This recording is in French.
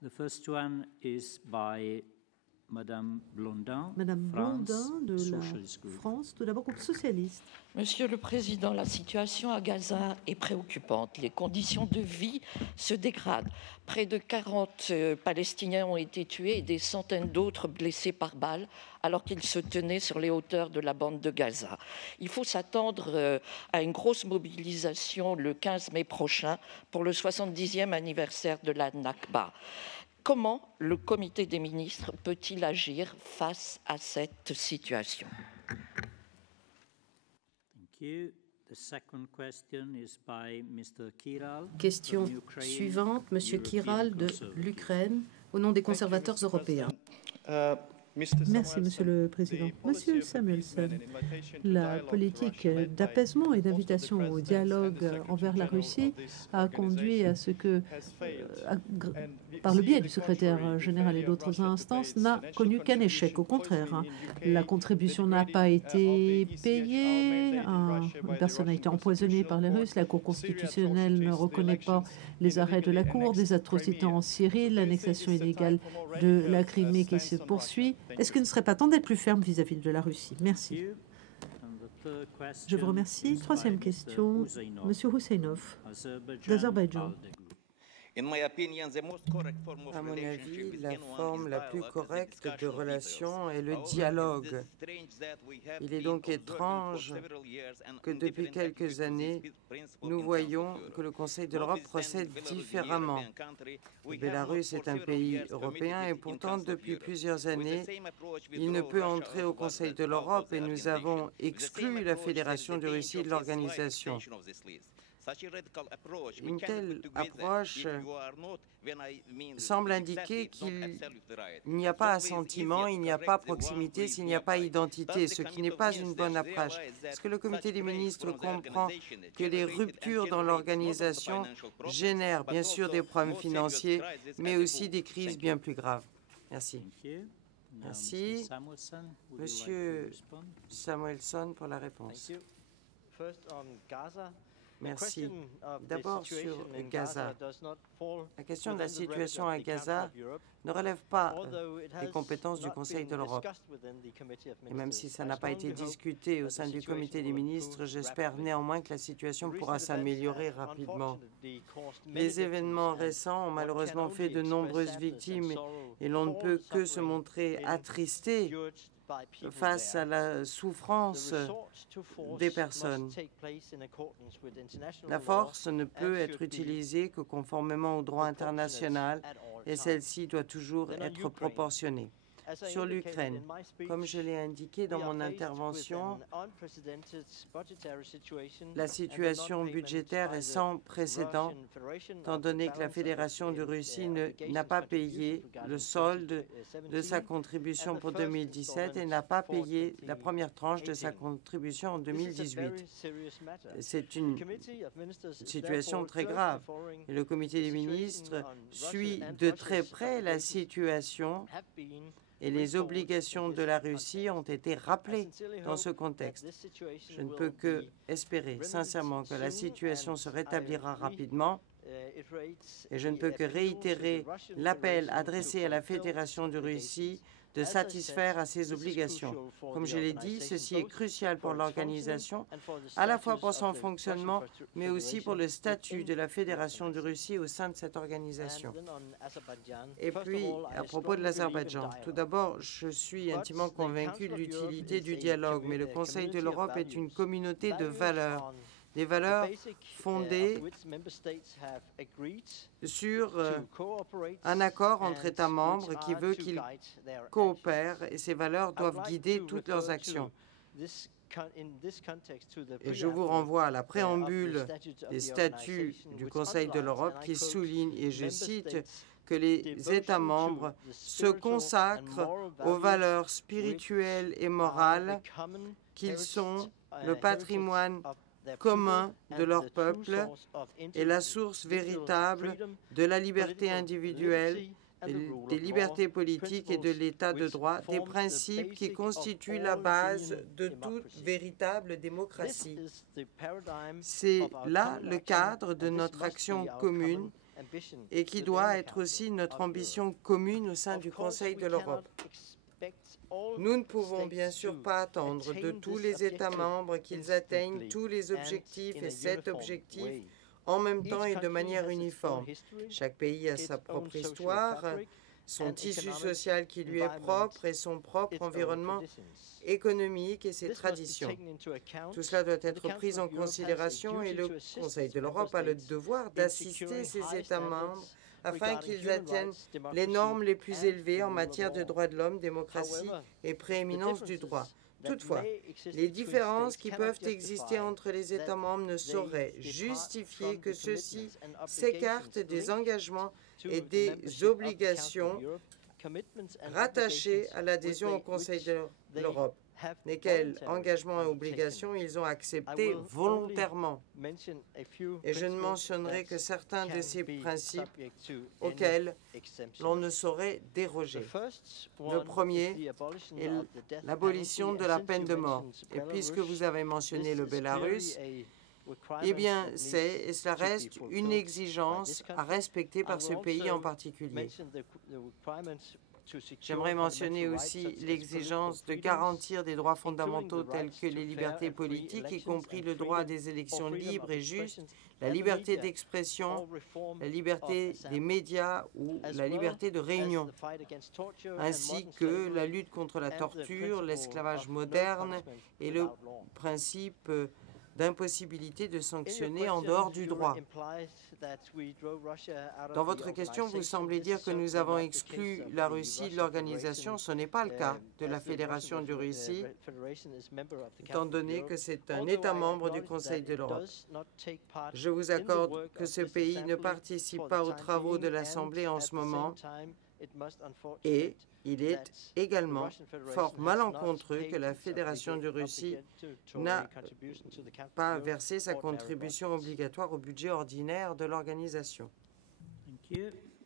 The first one is by Madame Blondin, de la France, tout d'abord groupe socialiste. Monsieur le Président, la situation à Gaza est préoccupante. Les conditions de vie se dégradent. Près de 40 Palestiniens ont été tués et des centaines d'autres blessés par balles alors qu'ils se tenaient sur les hauteurs de la bande de Gaza. Il faut s'attendre à une grosse mobilisation le 15 mai prochain pour le 70e anniversaire de la Nakba. Comment le comité des ministres peut-il agir face à cette situation? Question suivante, M. Kiral de l'Ukraine, au nom des conservateurs européens. Merci, Monsieur le Président. Monsieur Samuelson, la politique d'apaisement et d'invitation au dialogue envers la Russie a conduit à ce que, par le biais du secrétaire général et d'autres instances, n'a connu qu'un échec. Au contraire, la contribution n'a pas été payée, une personne a été empoisonnée par les Russes, la Cour constitutionnelle ne reconnaît pas les arrêts de la Cour, des atrocités en Syrie, l'annexation illégale de la Crimée qui se poursuit. Est-ce qu'il ne serait pas temps d'être plus ferme vis-à-vis de la Russie? Merci. Je vous remercie. Troisième question, M. Husseinov, d'Azerbaïdjan. À mon avis, la forme la plus correcte de relation est le dialogue. Il est donc étrange que depuis quelques années, nous voyons que le Conseil de l'Europe procède différemment. Le Bélarus est un pays européen et pourtant, depuis plusieurs années, il ne peut entrer au Conseil de l'Europe et nous avons exclu la Fédération de Russie de l'organisation. Une telle approche semble indiquer qu'il n'y a pas assentiment, il n'y a pas proximité s'il n'y a pas identité, ce qui n'est pas une bonne approche. Est-ce que le comité des ministres comprend que les ruptures dans l'organisation génèrent bien sûr des problèmes financiers, mais aussi des crises bien plus graves? Merci. Merci. Monsieur Samuelson pour la réponse. Merci. D'abord sur Gaza. La question de la situation à Gaza ne relève pas des compétences du Conseil de l'Europe. Et même si ça n'a pas été discuté au sein du comité des ministres, j'espère néanmoins que la situation pourra s'améliorer rapidement. Les événements récents ont malheureusement fait de nombreuses victimes et l'on ne peut que se montrer attristé face à la souffrance des personnes. La force ne peut être utilisée que conformément au droit international et celle-ci doit toujours être proportionnée. Sur l'Ukraine, comme je l'ai indiqué dans mon intervention, la situation budgétaire est sans précédent, étant donné que la Fédération de Russie n'a pas payé le solde de sa contribution pour 2017 et n'a pas payé la première tranche de sa contribution en 2018. C'est une situation très grave. Et le comité des ministres suit de très près la situation et les obligations de la Russie ont été rappelées dans ce contexte. Je ne peux que espérer sincèrement que la situation se rétablira rapidement et je ne peux que réitérer l'appel adressé à la Fédération de Russie de satisfaire à ses obligations. Comme je l'ai dit, ceci est crucial pour l'organisation, à la fois pour son fonctionnement, mais aussi pour le statut de la Fédération de Russie au sein de cette organisation. Et puis, à propos de l'Azerbaïdjan, tout d'abord, je suis intimement convaincu de l'utilité du dialogue, mais le Conseil de l'Europe est une communauté de valeurs. Des valeurs fondées sur un accord entre États membres qui veut qu'ils coopèrent et ces valeurs doivent guider toutes leurs actions. Et je vous renvoie à la préambule des statuts du Conseil de l'Europe qui souligne, et je cite, que les États membres se consacrent aux valeurs spirituelles et morales qu'ils sont le patrimoine commun de leur peuple et la source véritable de la liberté individuelle, des libertés politiques et de l'état de droit, des principes qui constituent la base de toute véritable démocratie. C'est là le cadre de notre action commune et qui doit être aussi notre ambition commune au sein du Conseil de l'Europe. Nous ne pouvons bien sûr pas attendre de tous les États membres qu'ils atteignent tous les objectifs et cet objectif en même temps et de manière uniforme. Chaque pays a sa propre histoire, son tissu social qui lui est propre et son propre environnement économique et ses traditions. Tout cela doit être pris en considération et le Conseil de l'Europe a le devoir d'assister ces États membres afin qu'ils atteignent les normes les plus élevées en matière de droits de l'homme, démocratie et prééminence du droit. Toutefois, les différences qui peuvent exister entre les États membres ne sauraient justifier que ceux-ci s'écartent des engagements et des obligations rattachés à l'adhésion au Conseil de l'Europe. Lesquels engagements et obligations ils ont acceptés volontairement. Et je ne mentionnerai que certains de ces principes auxquels l'on ne saurait déroger. Le premier est l'abolition de la peine de mort. Et puisque vous avez mentionné le Bélarus, eh bien, c'est et cela reste une exigence à respecter par ce pays en particulier. J'aimerais mentionner aussi l'exigence de garantir des droits fondamentaux tels que les libertés politiques, y compris le droit à des élections libres et justes, la liberté d'expression, la liberté des médias ou la liberté de réunion, ainsi que la lutte contre la torture, l'esclavage moderne et le principe d'impossibilité de sanctionner en dehors du droit. Dans votre question, vous semblez dire que nous avons exclu la Russie de l'organisation. Ce n'est pas le cas de la Fédération de Russie, étant donné que c'est un État membre du Conseil de l'Europe. Je vous accorde que ce pays ne participe pas aux travaux de l'Assemblée en ce moment et il est également fort malencontreux que la Fédération de Russie n'a pas versé sa contribution obligatoire au budget ordinaire de l'organisation. Thank you.